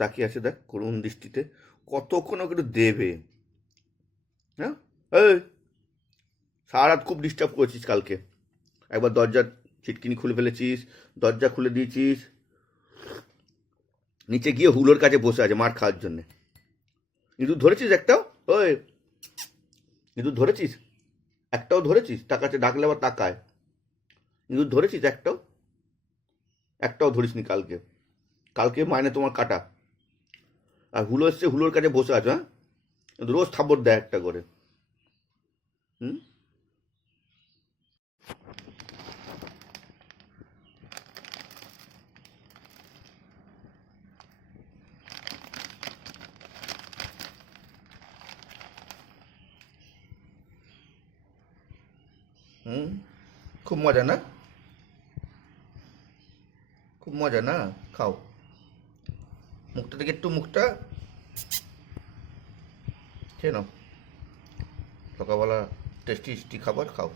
তাকিয়ে আছে দেখ করুণ দৃষ্টিতে। কতক্ষণ ওকে একটু দেবে? হ্যাঁ, এই সারা রাত খুব ডিস্টার্ব করেছিস কালকে। একবার দরজার ছিটকিনি খুলে ফেলেছিস, দরজা খুলে দিয়েছিস, নিচে গিয়ে হুলোর কাছে বসে আছে মার খাওয়ার জন্যে। ইঁদুর ধরেছিস একটাও? ওই ইঁদুর ধরেছিস? একটাও ধরেছিস? তার কাছে ডাকলে আবার তাকায়। ইঁদুর ধরেছিস একটাও? একটাও ধরিসনি কালকে। কালকে মাইনে তোমার কাটা। আর হুলো এসছে, হুলোর কাছে বসে আছো। হ্যাঁ, রোজ থাপ্পড় দেয় একটা করে। হুম হুম খুব মজা না? খুব মজা না? খাও, মুখটা থেকে একটু মুখটা খেয়ে নাও। সকালবেলা টেস্টি টেস্টি খাবার খাও।